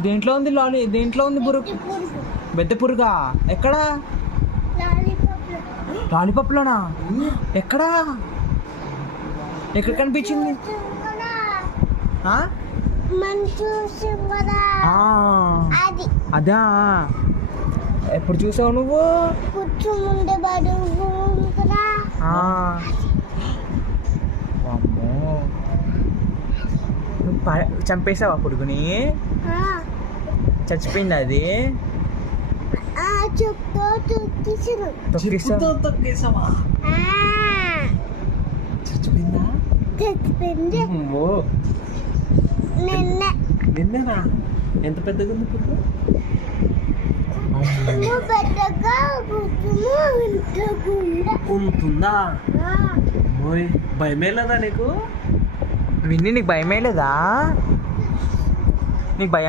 దేంట్లో ఉంది దేంట్లో ఉంది పురుగు? బెద్ద పురుగా? ఎక్కడా? లాలీపాప్లోనా? ఎక్కడా? ఎక్కడ కనిపించింది? అదా ఎప్పుడు చూసావు నువ్వు? చంపేసావా పురుగుని? చచ్చిపోయింది అది? చచ్చిపోయిందా? నిన్ననా? ఎంత పెద్దగా ఉంది పురుగు? ఉంటుందా? భయమేలేదా నీకు? విన్ని నీకు భయమేలేదా? నీకు భయం